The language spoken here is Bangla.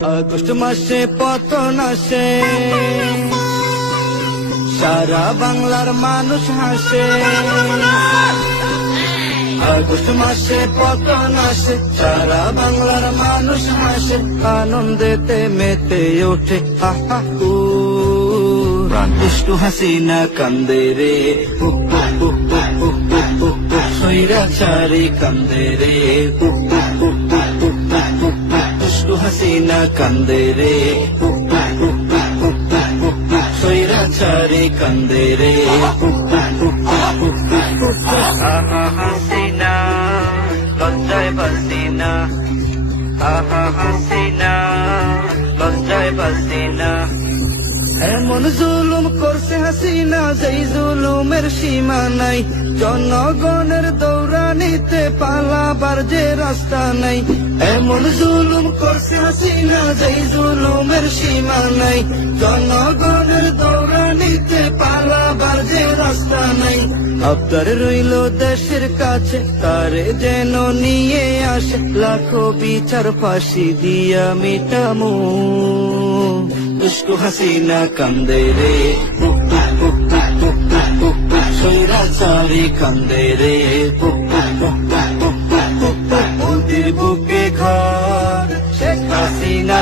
আগস্ট মাসে পতন আসে, সারা বাংলার মানুষ হাসে। আগস্ট মাসে পতন আসে, সারা বাংলার মানুষ হাসে। আনন্দেতে মেতে ওঠে আহা হু, দুষ্টু হাসিনা কান্দে রে, স্বৈরাচারী কান্দে রে, দুষ্টু হাসিনা কান্দে রে, স্বৈরাচারী কান্দে রে। আহা হাসিনা লজ্জায় বাসিনা, আহা হাসিনা লজ্জায় বাসিনা। এমন জুলুম করছে হাসিনা, যেই জুলুমের সীমা নাই। জনগণের দৌড়ানিতে পালাবার যে রাস্তা নাই। এমন জুলুম করছে হাসিনা, যেই জুলুমের সীমা নাই। জনগণের দৌড়ানিতে পালাবার যে রাস্তা নাই। আবদার রইল দেশের কাছে, তারে যেন নিয়ে আসে। লাখো বিচার ফাঁসি দিয়া মিটামু, দুষ্টু হাসিনা কান্দে রে, স্বৈরাচারী কান্দে রে। বুকের ঘর শেখ হাসিনা।